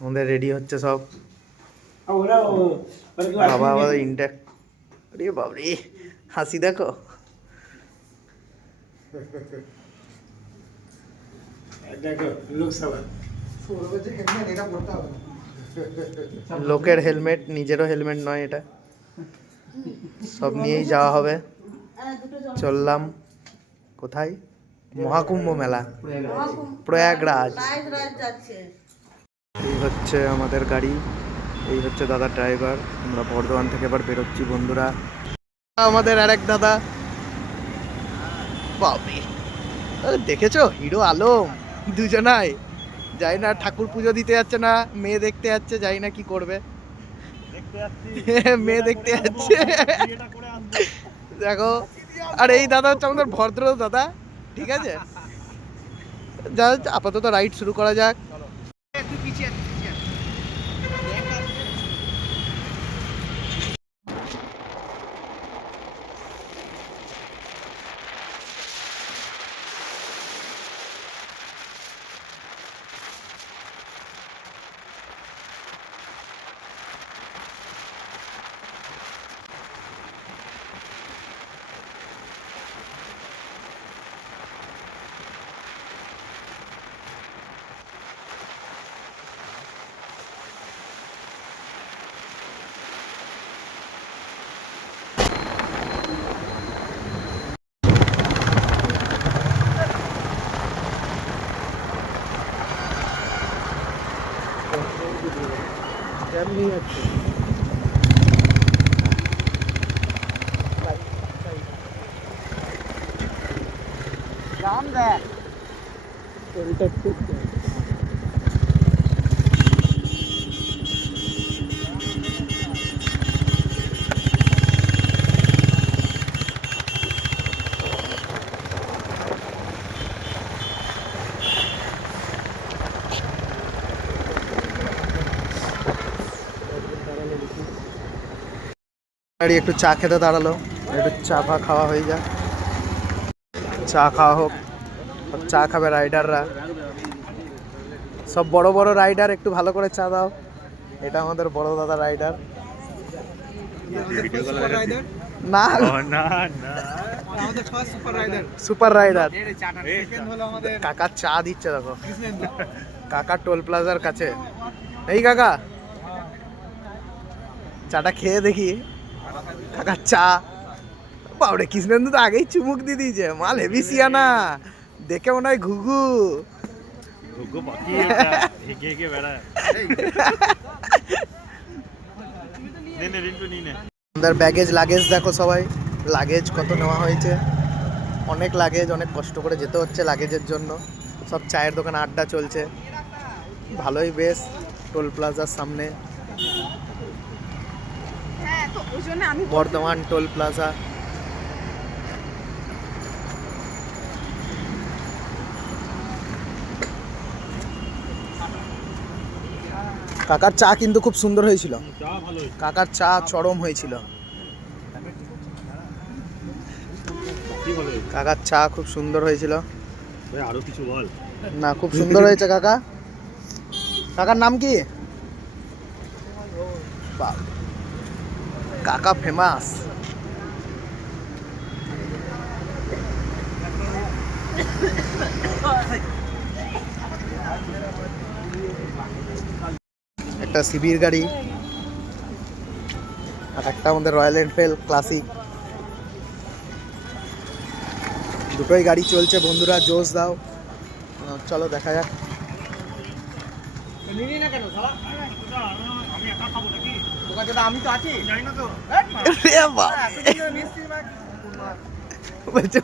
আমাদের রেডি হচ্ছে সব। বাবা আবার ইনট্যাক্ট, আরে বাবরে হাসি দেখো। লোকের হেলমেট, নিজেরও হেলমেট নয় এটা, সব নিয়েই যাওয়া হবে। চললাম কোথায়? মহাকুম্ভ মেলা, প্রয়াগরাজ। এই হচ্ছে আমাদের গাড়ি, এই হচ্ছে দাদা ড্রাইভার। আমরা বর্ধমান থেকে এবার বেরোচ্ছি বন্ধুরা। আমাদের আরেক দাদা, বাবরে দেখেছো হিরো আলম দুজনাই। যাই না ঠাকুর পুজো দিতে যাচ্ছে না মেয়ে দেখতে যাচ্ছে, যাই না কি করবে, মেয়ে দেখতে যাচ্ছে দেখো। আর এই দাদা হচ্ছে আমাদের ভদ্র দাদা, ঠিক আছে। যা আপাতত রাইড শুরু করা যাক। গাড়ি একটু চা খেতে দাঁড়ালো, একটু চা ফা খাওয়া হয়ে যায়, চা খাওয়া হোক। চা খাবে রাইডাররা, সব বড় বড় রাইডার, একটু ভালো করে চা দাও। এটা আমাদের বড় দাদা রাইডার। না না না, সুপার রাইডার। কাকা চা দিচ্ছে দেখো, কাকা টোল প্লাজার কাছে। এই কাকা চাটা খেয়ে দেখি, কাকা চা। বাবরে কৃষ্ণেন্দু তো আগেই চুমুক দিয়ে দিয়েছে, মাল হেভি সিয়ানা, দেখে মনে হয় ঘুঘু। আমাদের ব্যাগেজ লাগেজ দেখো সবাই, লাগেজ কত নেওয়া হয়েছে। অনেক লাগেজ, অনেক কষ্ট করে যেতে হচ্ছে লাগেজের জন্য। সব চায়ের দোকানে আড্ডা চলছে, ভালোই বেশ। টোল প্লাজার সামনে বর্ধমান টোল প্লাজা। কাকার চা কিন্তু খুব সুন্দর হয়েছিল, কাকার চা চরম হয়েছিল। কাকার চা খুব সুন্দর হয়েছিল। আরো কিছু বল না, খুব সুন্দর হয়েছে কাকা। কাকার নাম কি? কাকা ফেমাস। একটা সিবির গাড়ি আর একটা আমাদের রয়্যাল এনফিল্ড ক্লাসিক, দুটোই গাড়ি চলছে বন্ধুরা, জোশ দাও। চলো দেখা যাক। আমি তো আছি, জানি না তো বলছে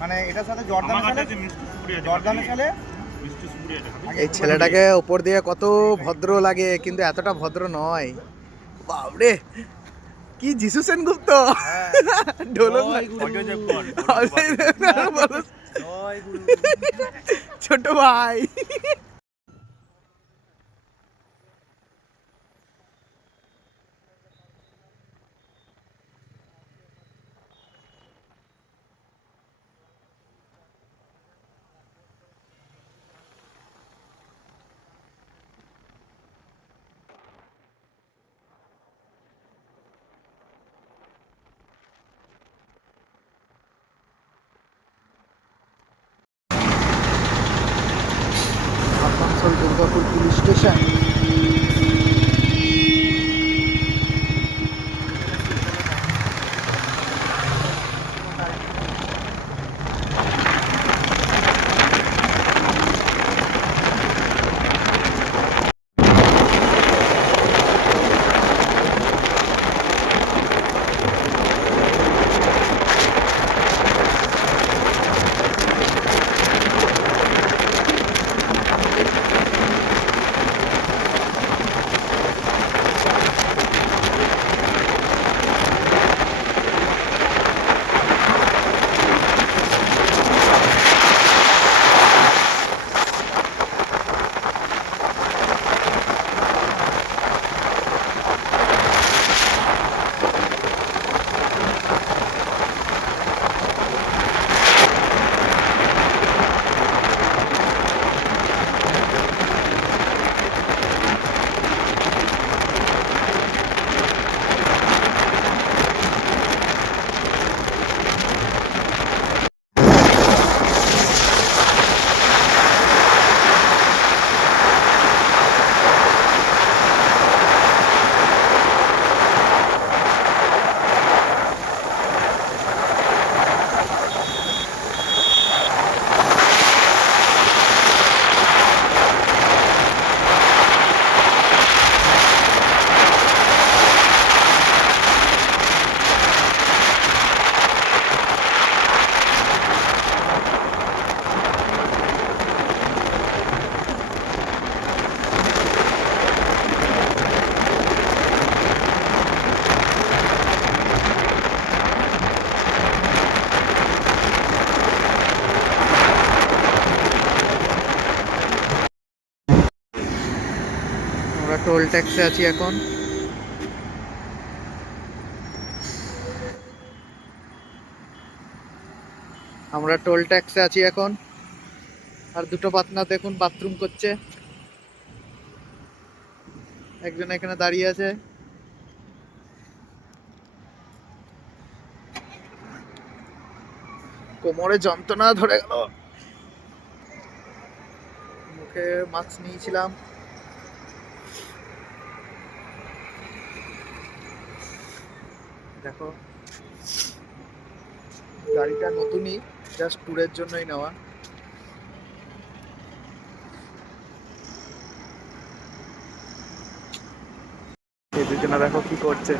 মানে এটার সাথে জর্দান মেশালে। এই ছেলেটাকে উপর দিয়ে কত ভদ্র লাগে, কিন্তু এতটা ভদ্র নয়। বাবরে কি যিশু সেনগুপ্ত, ছোট ভাই। ট্যাক্সে আছি এখন। আমরা টোল ট্যাক্সে আছি এখন। আর দুটো পার্টনার দেখুন বাথরুম করছে, একজন এখানে দাঁড়িয়ে আছে। কোমরে যন্ত্রণা ধরে গেল, মুখে মাস্ক নিয়েছিলাম। দেখো গাড়িটা নতুনই, জাস্ট ট্যুরের জন্যই নেওয়া। এই দুজনে দেখো কি করছে,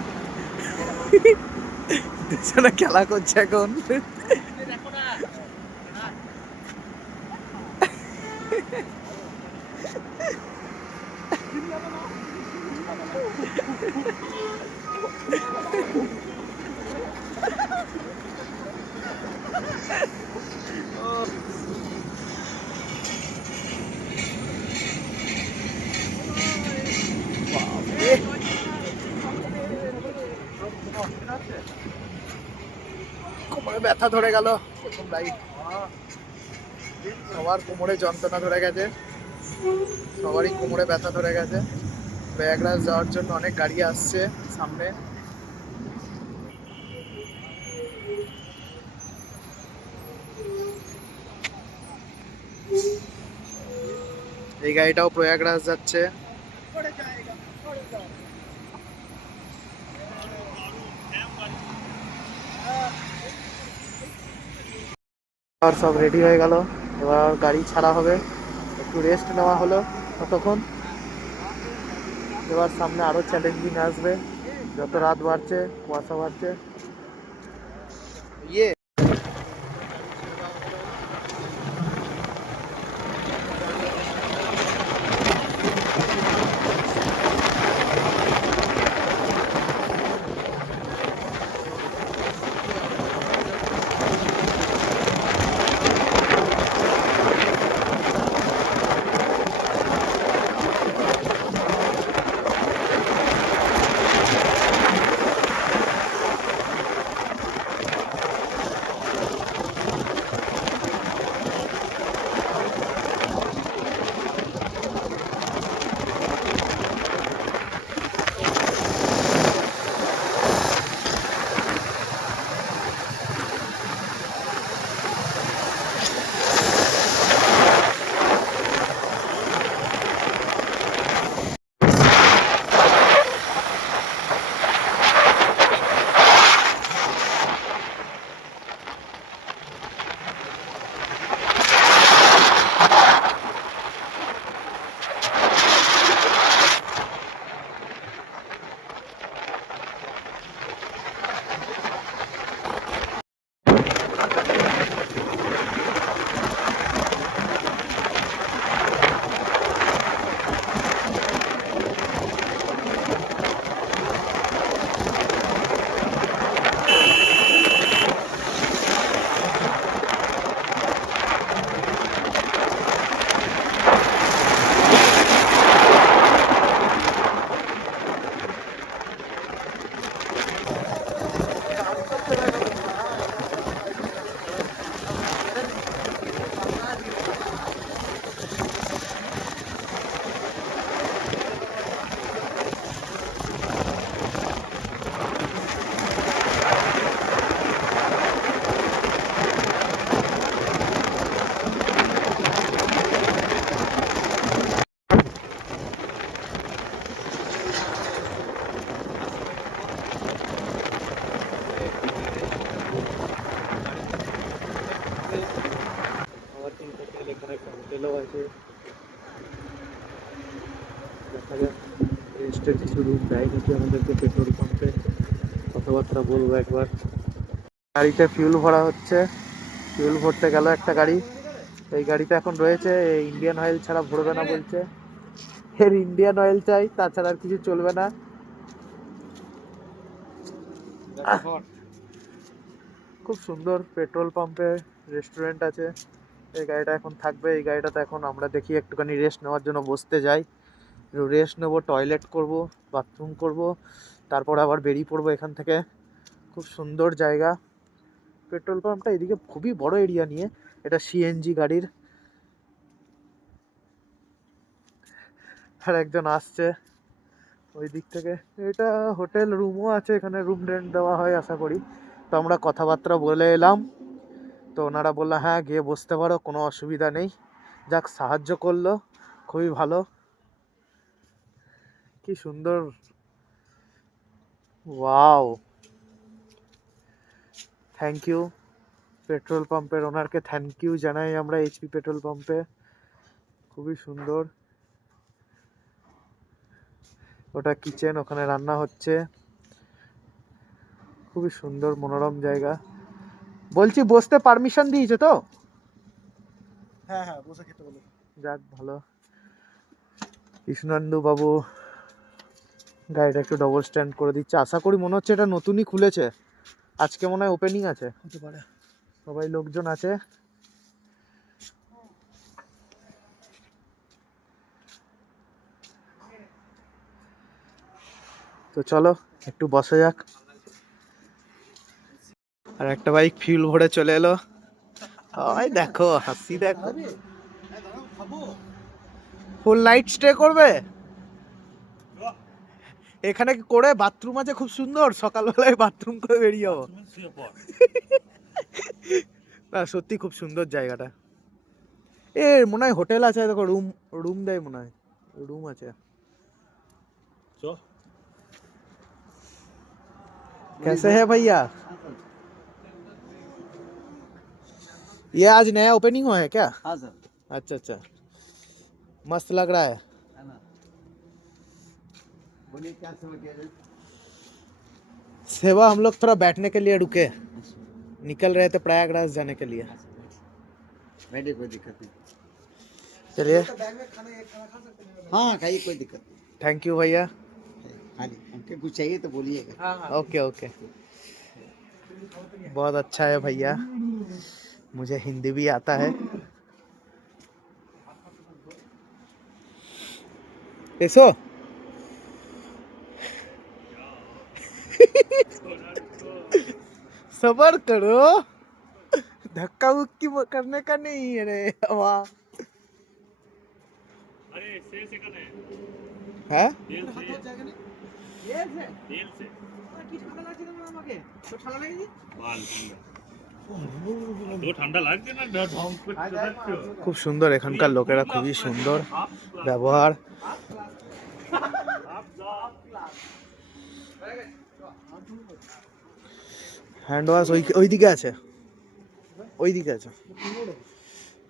দুজনে খেলা করছে এখন। কোমরে ব্যথা ধরে গেল, প্রথম রাইড। সবার কোমরে যন্ত্রণা ধরে গেছে, সবারই কোমরে ব্যথা ধরে গেছে। প্রয়াগরাজ যাওয়ার জন্য অনেক গাড়ি আসছে সামনে। এই গাড়িটাও প্রয়াগরাজ যাচ্ছে। আর সব রেডি হয়ে গেল, এবার গাড়ি ছাড়া হবে। একটু রেস্ট নেওয়া হলো ততক্ষণ। এবার সামনে আরো চ্যালেঞ্জিং আসবে, যত রাত বাড়ছে কুয়াশা বাড়ছে। ইয়ে হোটেলও আছে, দেখা যাক। রেস্টের কিছু রুম দেয় নাকি আমাদেরকে পেট্রোল পাম্পে, কথাবার্তা বলবো একবার। গাড়িতে ফিউল ভরা হচ্ছে, ফিউল ভরতে গেল একটা গাড়ি। এই গাড়িটা এখন রয়েছে, ইন্ডিয়ান অয়েল ছাড়া ভরবে না বলছে। এর ইন্ডিয়ান অয়েল চাই, তাছাড়া আর কিছু চলবে না। খুব সুন্দর পেট্রোল পাম্পে রেস্টুরেন্ট আছে। এই গাড়িটা এখন থাকবে, এই গাড়িটাতে এখন আমরা দেখি একটুখানি রেস্ট নেওয়ার জন্য বসতে যাই। রেস্ট নেবো, টয়লেট করব, বাথরুম করব, তারপর আবার বেরিয়ে পড়বো এখান থেকে। খুব সুন্দর জায়গা। পেট্রোল পাম্পটা এদিকে খুবই বড় এরিয়া নিয়ে, এটা সিএনজি গাড়ির। আর একজন আসছে ওই দিক থেকে। এটা হোটেল রুমও আছে এখানে, রুম রেন্ট দেওয়া হয় আশা করি। তো আমরা কথাবার্তা বলে এলাম, তো ওনারা বললো হ্যাঁ গিয়ে বসতে পারো, কোনো অসুবিধা নেই। যাক, সাহায্য করলো, খুবই ভালো। কি সুন্দর, ওয়াও। থ্যাংক ইউ পেট্রোল পাম্পের ওনারকে, থ্যাংক ইউ জানাই আমরা এইচপি পেট্রোল পাম্পে। খুবই সুন্দর। ওটা কিচেন, ওখানে রান্না হচ্ছে। খুবই সুন্দর মনোরম জায়গা। বলছি বসতে পারমিশন দিয়েছে তো? হ্যাঁ হ্যাঁ, বসে খেতে বলো। যাক ভালো। কৃষ্ণান্দু বাবু গাড়িটা একটু ডবল স্ট্যান্ড করে দিচ্ছে। আশা করি, মনে হচ্ছে এটা নতুনই খুলেছে, আজকে মনে হয় ওপেনিং আছে, হতে পারে। সবাই লোকজন আছে। তো চলো একটু বসা যাক। আর একটা বাইক ফিউল ভরে চলে এলো। ওই দেখো হাসি, দেখো। ফুল নাইট স্টে করবে এখানে করে? বাথরুম আছে খুব সুন্দর, সকালবেলায় বাথরুম করে বেরিয়ে যাবো। না সত্যি খুব সুন্দর জায়গাটা। এ মনে হয় হোটেল আছে, দেখো রুম, রুম দেয় মনে হয়, রুম আছে। कैसे है भैया? ये आज नया ओपनिंग हुआ है क्या? हाँ सर। अच्छा अच्छा, मस्त लग रहा है। बोलिए क्या सेवा किया जाए? सेवा, हम लोग थोड़ा बैठने के लिए रुके, निकल रहे थे प्रयागराज जाने के लिए। बैठे, कोई दिक्कत नहीं। चलिए, हाँ खाइए, कोई दिक्कत नहीं। थैंक यू भैया। खाली हमको कुछ चाहिए तो बोलिएगा। ओके ओके, बहुत अच्छा है भैया, मुझे हिंदी भी आता है। ऐसो सबर करो, धक्का मुक्की करने का नहीं है रे। वाह, अरे से कने है তেল সে কি ঠান্ডা লাগছে তোমার আমাকে? তো ঠান্ডা লাগছে? বাল ঠান্ডা তো ঠান্ডা লাগছে না, ঢং করতে যাচ্ছ। খুব সুন্দর, এখানকার লোকেরা খুবই সুন্দর ব্যবহার। হ্যান্ড ওয়াশ ওই দিকে আছে, ওই দিকে আছে।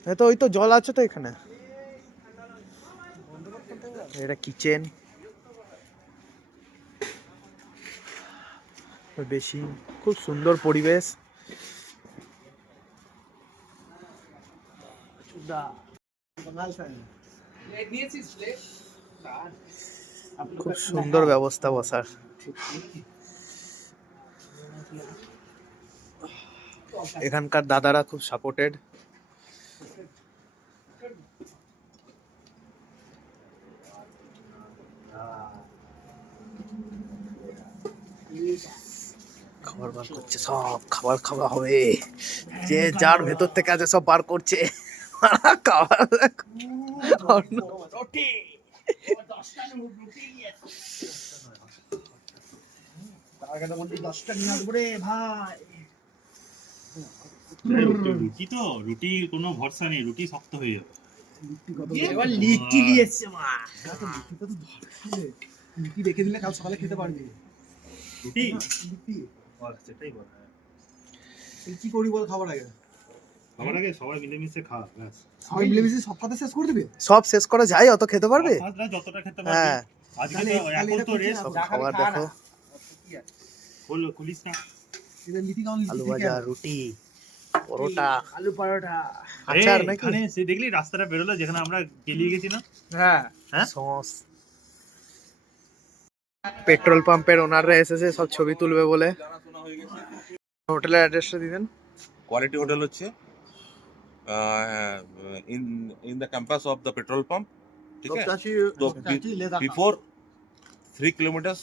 হ্যাঁ তো ওই তো জল আছে তো এখানে। এটা কিচেন, বেশি খুব সুন্দর পরিবেশ। খুব সুন্দর ব্যবস্থা বসার। এখানকার দাদারা খুব সাপোর্টেড। খাবার বার করছে, সব খাবার খাওয়া হবে, যে যার ভেতর থেকে আছে সব বার করছে। খাবার রুটি তো, রুটি কোনো ভরসা নেই, রুটি শক্ত হয়ে যাবে। এবার লিচি নিয়ে এসছে মা। লিচি রেখে দিলে কাল সকালে খেতে পারবি। রুটি লিচি সেটাই বল। কি করি বল খাবার আগে? খাবার আগে সবাই মিলেমিশে খাওয়া, ব্যাস। সবাই মিলেমিশে সব কথা শেষ করে দিবে? সব শেষ করা যায়? অত খেতে পারবে? আপনারা যতটা খেতে হ্যাঁ, পারবেন। আজকে তো এখন তো রেস্ট, সব খাবার দেখো, বলো খুলিস না। এবার লিচি খাওয়া, লিচি আলু থেকে ভাজা, আনো। রুটি, পরোটা, আলু পরোটা। আচার এই, নাকি? এখানে সে দেখলি রাস্তাটা বেরোলো যেখানে আমরা গেলিয়ে গেছিলাম। হ্যাঁ হ্যাঁ সস। পেট্রোল পাম্পের ওনাররা এসেছে সব ছবি তুলবে বলে। হোটেলের অ্যাড্রেসটা দিবেন। কোয়ালিটি হোটেল হচ্ছে in the campus of the petrol pump, ठीक है तोपचाची तो तोपचाची लेदा बिफोर 3 किलोमीटर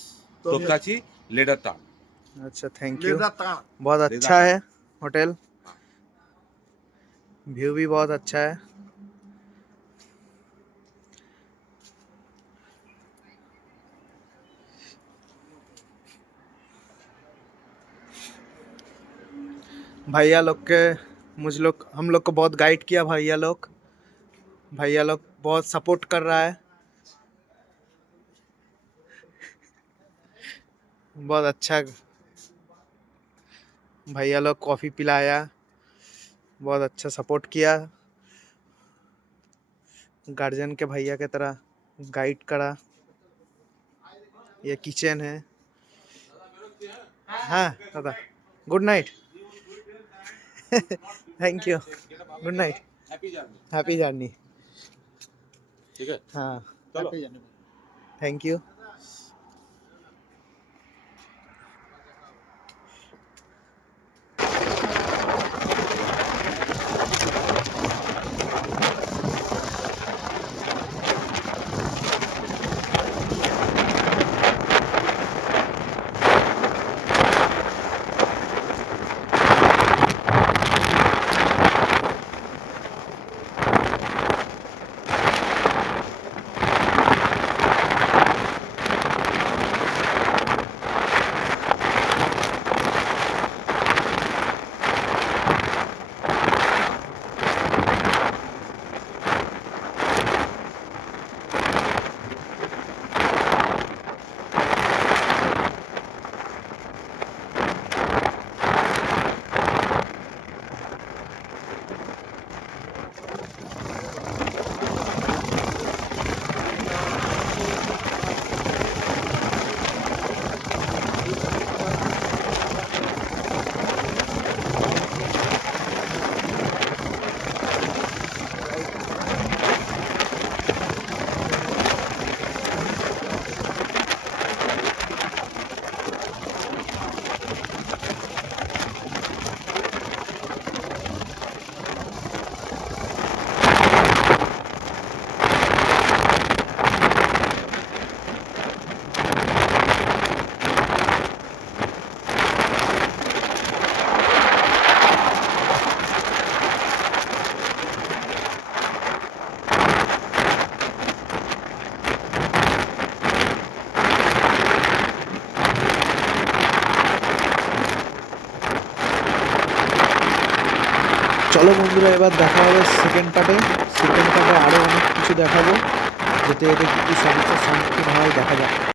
तोपचाची लेडर टाउन अच्छा थैंक यू लेदा ता बहुत लेदा अच्छा टाउन। है होटल व्यू भी बहुत अच्छा है भैया लोग के हम लोग को बहुत गाइड किया भैया लोग बहुत सपोर्ट कर रहा है बहुत अच्छा भैया लोग कॉफ़ी पिलाया बहुत अच्छा सपोर्ट किया गार्जियन के भैया के तरह गाइड करा ये किचन है हाँ दादा good night thank you good night happy journey ठीक है हाँ चलो थैंक यू চলো বন্ধুরা এবার দেখা হবে সেকেন্ড পার্টে আরও অনেক কিছু দেখাবো যেতে যেতে কী কী সমস্যার সম্মুখীন হয় দেখা যাক